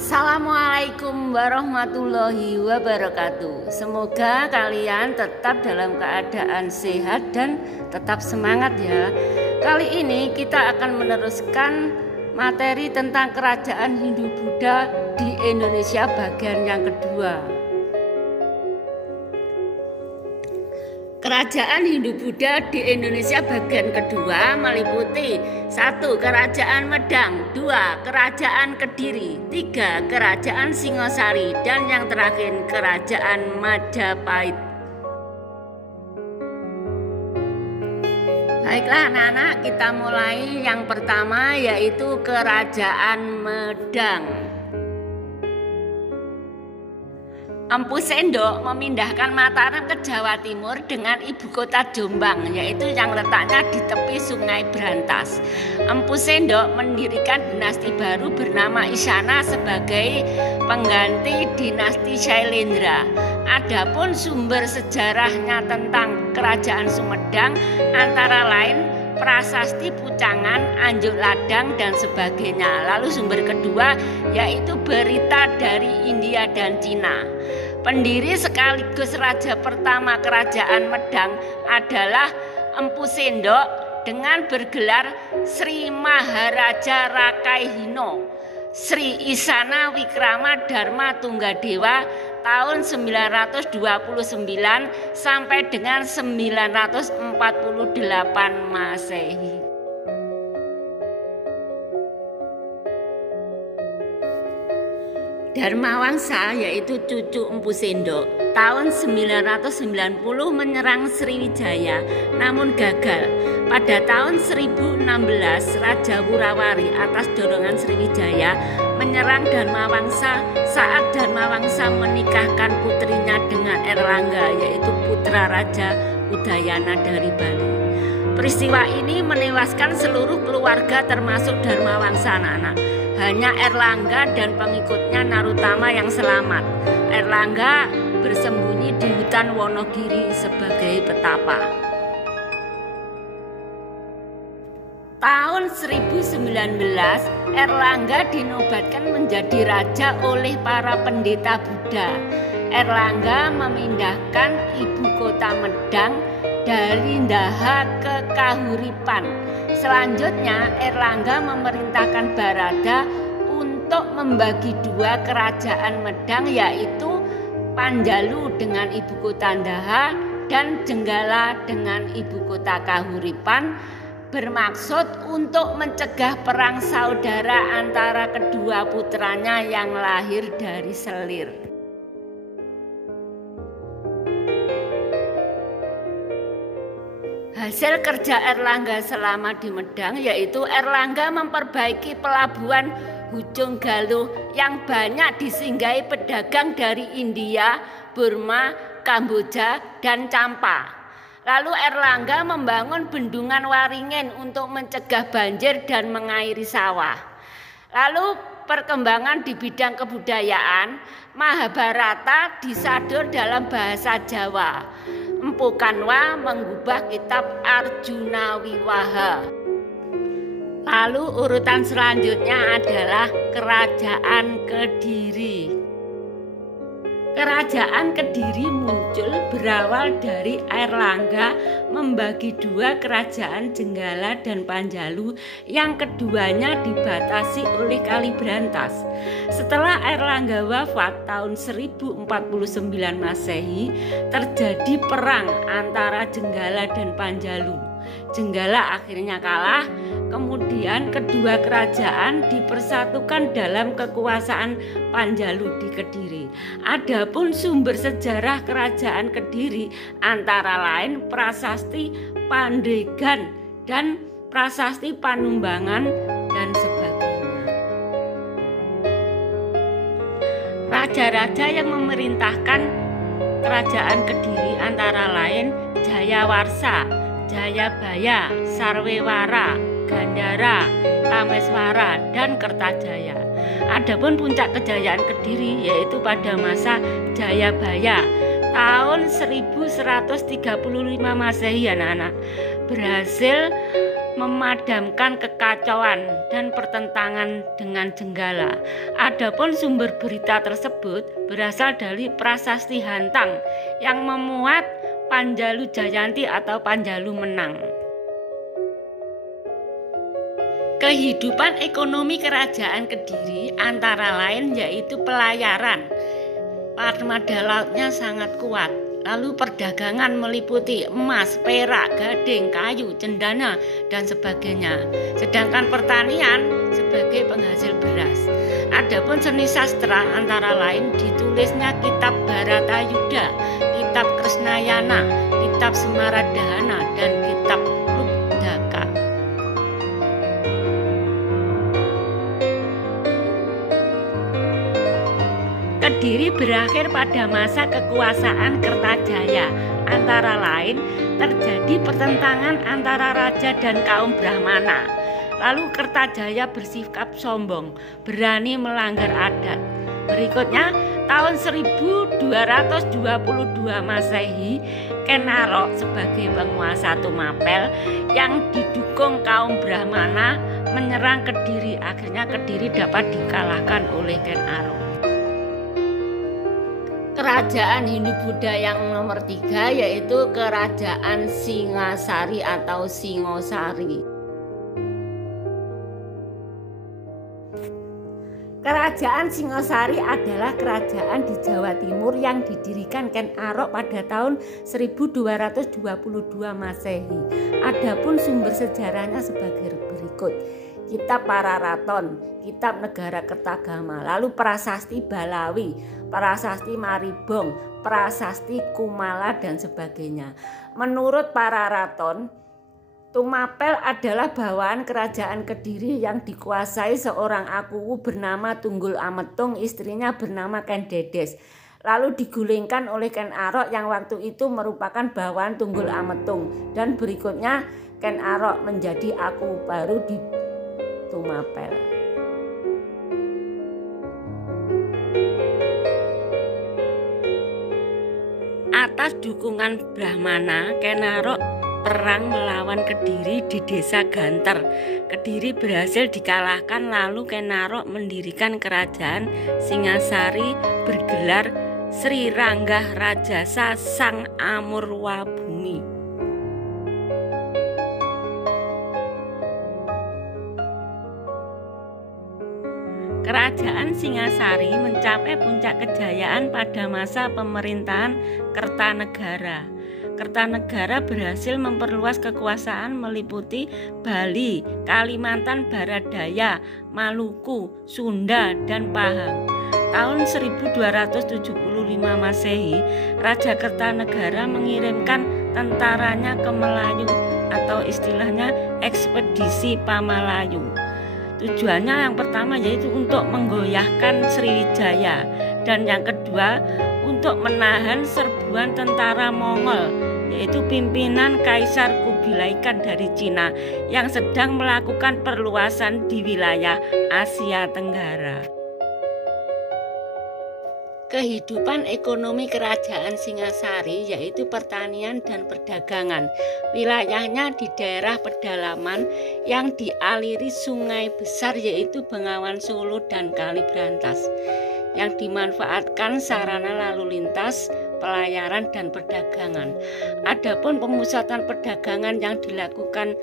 Assalamualaikum warahmatullahi wabarakatuh. Semoga kalian tetap dalam keadaan sehat dan tetap semangat ya. Kali ini kita akan meneruskan materi tentang kerajaan Hindu-Buddha di Indonesia bagian yang kedua. Kerajaan Hindu-Buddha di Indonesia bagian kedua meliputi 1. Kerajaan Medang, 2. Kerajaan Kediri, 3. Kerajaan Singosari, dan yang terakhir Kerajaan Majapahit. Baiklah anak-anak, kita mulai yang pertama yaitu Kerajaan Medang. Empu Sendok memindahkan Mataram ke Jawa Timur dengan ibu kota Jombang, yaitu yang letaknya di tepi Sungai Brantas. Empu Sendok mendirikan dinasti baru bernama Isyana sebagai pengganti dinasti Shailendra. Adapun sumber sejarahnya tentang Kerajaan Sumedang antara lain prasasti Pucangan, Anjuk Ladang, dan sebagainya. Lalu sumber kedua yaitu berita dari India dan Cina. Pendiri sekaligus raja pertama Kerajaan Medang adalah Empu Sendok dengan bergelar Sri Maharaja Rakaihino Sri Isana Wikrama Dharma Tunggadewa tahun 929 sampai dengan 948 Masehi. Dharmawangsa yaitu cucu Empu Sendok tahun 990 menyerang Sriwijaya namun gagal. Pada tahun 1016 Raja Wurawari atas dorongan Sriwijaya menyerang Dharmawangsa saat Dharmawangsa menikahkan putrinya dengan Erlangga yaitu putra Raja Udayana dari Bali. Peristiwa ini menewaskan seluruh keluarga termasuk Dharmawangsa anak-anak. Hanya Erlangga dan pengikutnya Narutama yang selamat. Erlangga bersembunyi di hutan Wonogiri sebagai petapa. Tahun 1019 Erlangga dinobatkan menjadi raja oleh para pendeta Buddha. Erlangga memindahkan ibu kota Medang dari Daha ke Kahuripan. Selanjutnya Erlangga memerintahkan Barada untuk membagi dua kerajaan Medang yaitu Panjalu dengan ibu kota Daha dan Jenggala dengan ibu kota Kahuripan, bermaksud untuk mencegah perang saudara antara kedua putranya yang lahir dari selir. Hasil kerja Erlangga selama di Medang yaitu Erlangga memperbaiki pelabuhan Hujung Galuh yang banyak disinggahi pedagang dari India, Burma, Kamboja, dan Campa. Lalu Erlangga membangun bendungan Waringin untuk mencegah banjir dan mengairi sawah. Lalu perkembangan di bidang kebudayaan, Mahabharata disadur dalam bahasa Jawa. Empu Kanwa mengubah kitab Arjuna Wiwaha. Lalu urutan selanjutnya adalah Kerajaan Kediri. Kerajaan Kediri muncul berawal dari Erlangga membagi dua kerajaan Jenggala dan Panjalu yang keduanya dibatasi oleh Kali Brantas. Setelah Erlangga wafat tahun 1049 Masehi, terjadi perang antara Jenggala dan Panjalu. Jenggala akhirnya kalah, kemudian kedua kerajaan dipersatukan dalam kekuasaan Panjalu di Kediri. Adapun sumber sejarah kerajaan Kediri antara lain prasasti Pandeggan dan prasasti Panumbangan dan sebagainya. Raja-raja yang memerintahkan kerajaan Kediri antara lain Jayawarsa, Jayabaya, Sarwewara, Gandara, Kameswara, dan Kertajaya. Adapun puncak kejayaan Kediri yaitu pada masa Jayabaya tahun 1135 Masehi anak-anak, berhasil memadamkan kekacauan dan pertentangan dengan Jenggala. Adapun sumber berita tersebut berasal dari Prasasti Hantang yang memuat Panjalu Jayanti atau Panjalu menang. Kehidupan ekonomi Kerajaan Kediri antara lain yaitu pelayaran. Armada lautnya sangat kuat. Lalu perdagangan meliputi emas, perak, gading, kayu, cendana, dan sebagainya. Sedangkan pertanian sebagai penghasil beras. Adapun seni sastra antara lain ditulisnya kitab Bharatayuddha, kitab Krisnayana, kitab Semaradhana, dan kitab Lubdaka. Kediri berakhir pada masa kekuasaan Kertajaya. Antara lain terjadi pertentangan antara raja dan kaum Brahmana. Lalu Kertajaya bersikap sombong, berani melanggar adat. Berikutnya tahun 1222 Masehi, Ken Arok sebagai penguasa Tumapel yang didukung kaum Brahmana menyerang Kediri. Akhirnya Kediri dapat dikalahkan oleh Ken Arok. Kerajaan Hindu-Buddha yang nomor 3 yaitu Kerajaan Singasari atau Singosari. Kerajaan Singosari adalah kerajaan di Jawa Timur yang didirikan Ken Arok pada tahun 1222 Masehi. Adapun sumber sejarahnya sebagai berikut. Kitab Pararaton, Kitab Negara Kertagama, lalu Prasasti Balawi, Prasasti Maribong, Prasasti Kumala, dan sebagainya. Menurut Pararaton, Tumapel adalah bawaan kerajaan Kediri yang dikuasai seorang akuwu bernama Tunggul Ametung, istrinya bernama Ken Dedes. Lalu digulingkan oleh Ken Arok yang waktu itu merupakan bawaan Tunggul Ametung. Dan berikutnya Ken Arok menjadi akuwu baru di Tumapel. Atas dukungan Brahmana, Ken Arok perang melawan Kediri di desa Ganter. Kediri berhasil dikalahkan, lalu Ken Arok mendirikan kerajaan Singasari bergelar Sri Ranggah Rajasa Sang Amurwabhumi. Kerajaan Singasari mencapai puncak kejayaan pada masa pemerintahan Kertanegara. Kertanegara berhasil memperluas kekuasaan meliputi Bali, Kalimantan Barat Daya, Maluku, Sunda, dan Pahang. Tahun 1275 Masehi, Raja Kertanegara mengirimkan tentaranya ke Melayu atau istilahnya ekspedisi Pamalayu. Tujuannya yang pertama yaitu untuk menggoyahkan Sriwijaya, dan yang kedua untuk menahan serbuan tentara Mongol, yaitu pimpinan Kaisar Kubilai Khan dari Cina yang sedang melakukan perluasan di wilayah Asia Tenggara. Kehidupan ekonomi Kerajaan Singasari yaitu pertanian dan perdagangan. Wilayahnya di daerah pedalaman yang dialiri sungai besar yaitu Bengawan Solo dan Kali Brantas, yang dimanfaatkan sarana lalu lintas, pelayaran, dan perdagangan. Adapun pemusatan perdagangan yang dilakukan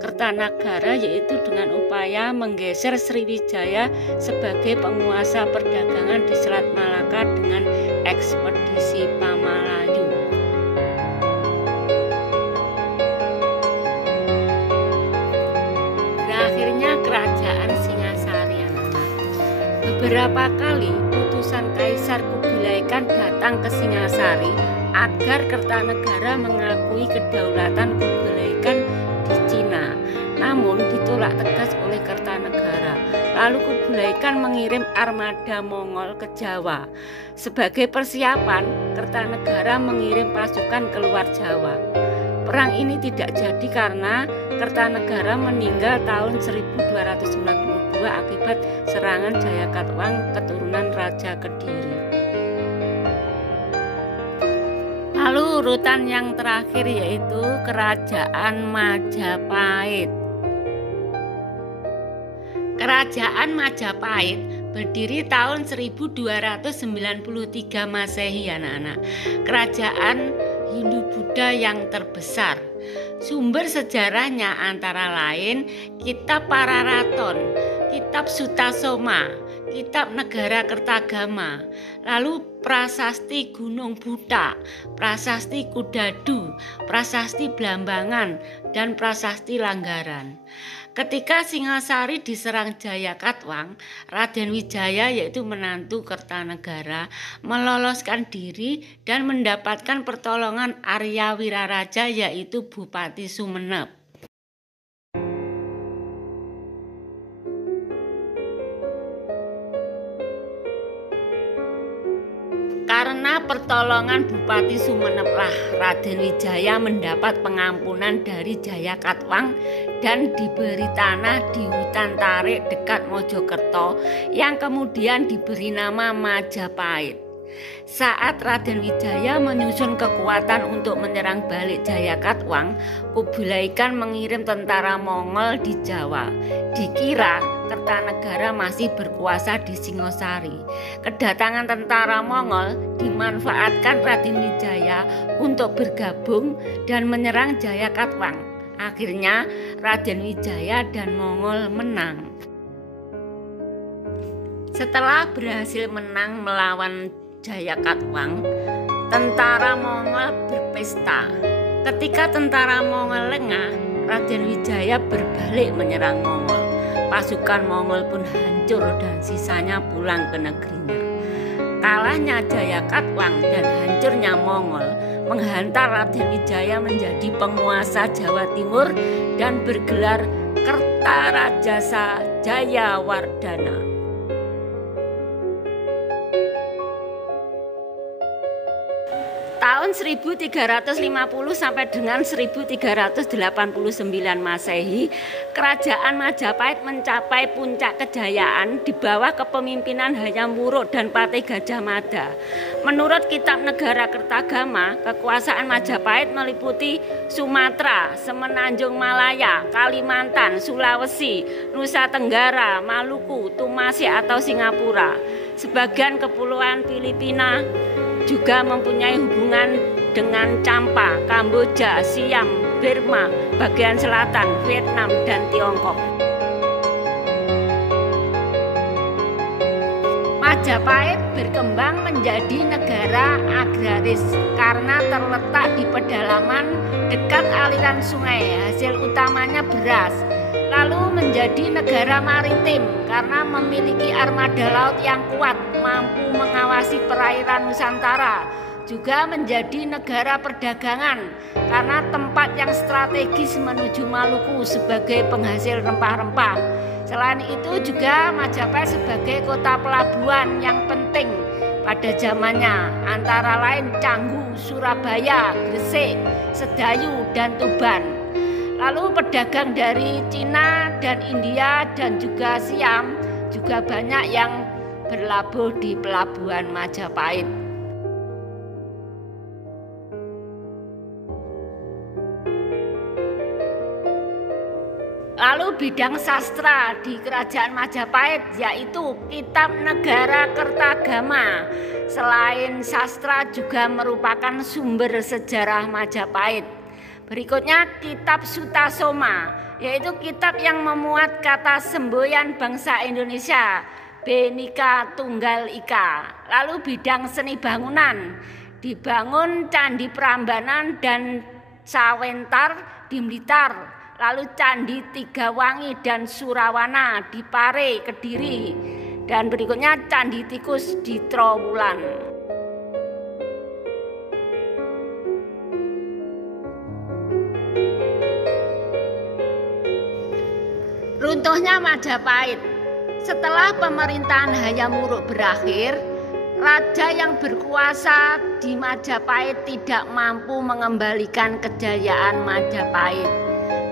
Kertanagara yaitu dengan upaya menggeser Sriwijaya sebagai penguasa perdagangan di Selat Malaka dengan ekspedisi Pamalayu. Berakhirnya Kerajaan Singasari. Beberapa kali utusan Kaisar Kubilai Khan datang ke Singasari agar Kertanegara mengakui kedaulatan Kubilai Khan di Cina, namun ditolak tegas oleh Kertanegara. Lalu Kubilai Khan mengirim armada Mongol ke Jawa. Sebagai persiapan, Kertanegara mengirim pasukan keluar Jawa. Perang ini tidak jadi karena Kertanegara meninggal tahun 1292 akibat serangan Jayakatwang keturunan Raja Kediri. Lalu urutan yang terakhir yaitu Kerajaan Majapahit. Kerajaan Majapahit berdiri tahun 1293 Masehi, anak-anak. Kerajaan Hindu-Buddha yang terbesar. Sumber sejarahnya antara lain Kitab Pararaton, Kitab Sutasoma, Kitab Negara Kertagama, lalu Prasasti Gunung Buta, Prasasti Kudadu, Prasasti Blambangan, dan Prasasti Langgaran. Ketika Singasari diserang Jayakatwang, Raden Wijaya yaitu menantu Kertanegara meloloskan diri dan mendapatkan pertolongan Arya Wiraraja yaitu Bupati Sumenep. Karena pertolongan Bupati Sumeneplah Raden Wijaya mendapat pengampunan dari Jayakatwang dan diberi tanah di hutan tarik dekat Mojokerto yang kemudian diberi nama Majapahit. Saat Raden Wijaya menyusun kekuatan untuk menyerang balik Jayakatwang, Kubilai Khan mengirim tentara Mongol di Jawa. Dikira Kertanegara masih berkuasa di Singosari. Kedatangan tentara Mongol dimanfaatkan Raden Wijaya untuk bergabung dan menyerang Jayakatwang. Akhirnya Raden Wijaya dan Mongol menang. Setelah berhasil menang melawan Jayakatwang, tentara Mongol berpesta. Ketika tentara Mongol lengah, Raden Wijaya berbalik menyerang Mongol. Pasukan Mongol pun hancur dan sisanya pulang ke negerinya. Kalahnya Jayakatwang dan hancurnya Mongol menghantar Raden Wijaya menjadi penguasa Jawa Timur dan bergelar Kertarajasa Jayawardhana. Tahun 1350 sampai dengan 1389 Masehi, Kerajaan Majapahit mencapai puncak kejayaan di bawah kepemimpinan Hayam Wuruk dan Patih Gajah Mada. Menurut Kitab Negara Kertagama, kekuasaan Majapahit meliputi Sumatera, Semenanjung Malaya, Kalimantan, Sulawesi, Nusa Tenggara, Maluku, Tumasi atau Singapura. Sebagian kepulauan Filipina juga mempunyai hubungan dengan Champa, Kamboja, Siam, Burma, bagian selatan, Vietnam, dan Tiongkok. Majapahit berkembang menjadi negara agraris karena terletak di pedalaman dekat aliran sungai, hasil utamanya beras. Lalu menjadi negara maritim karena memiliki armada laut yang kuat, mampu mengawasi perairan Nusantara. Juga menjadi negara perdagangan karena tempat yang strategis menuju Maluku sebagai penghasil rempah-rempah. Selain itu juga Majapahit sebagai kota pelabuhan yang penting pada zamannya, antara lain Canggu, Surabaya, Gresik, Sedayu, dan Tuban. Lalu pedagang dari Cina dan India dan juga Siam juga banyak yang berlabuh di pelabuhan Majapahit. Lalu bidang sastra di Kerajaan Majapahit yaitu Kitab Negara Kertagama. Selain sastra juga merupakan sumber sejarah Majapahit. Berikutnya Kitab Sutasoma, yaitu kitab yang memuat kata semboyan bangsa Indonesia, Bhinneka Tunggal Ika. Lalu bidang seni bangunan, dibangun Candi Prambanan dan Cawentar di Blitar. Lalu Candi Tigawangi dan Surawana di Pare, Kediri. Dan berikutnya Candi Tikus di Trowulan. Runtuhnya Majapahit. Setelah pemerintahan Hayam Wuruk berakhir, raja yang berkuasa di Majapahit tidak mampu mengembalikan kejayaan Majapahit.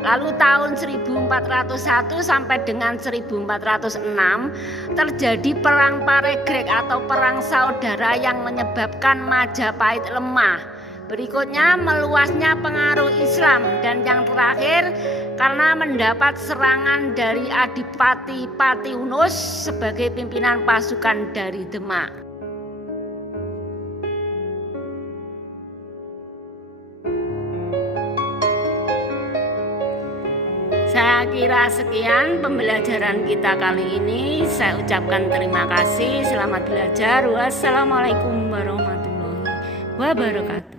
Lalu tahun 1401 sampai dengan 1406 terjadi perang Paregreg atau perang saudara yang menyebabkan Majapahit lemah. Berikutnya meluasnya pengaruh Islam dan yang terakhir karena mendapat serangan dari Adipati Patiunus sebagai pimpinan pasukan dari Demak. Saya kira sekian pembelajaran kita kali ini. Saya ucapkan terima kasih. Selamat belajar. Wassalamualaikum warahmatullahi wabarakatuh.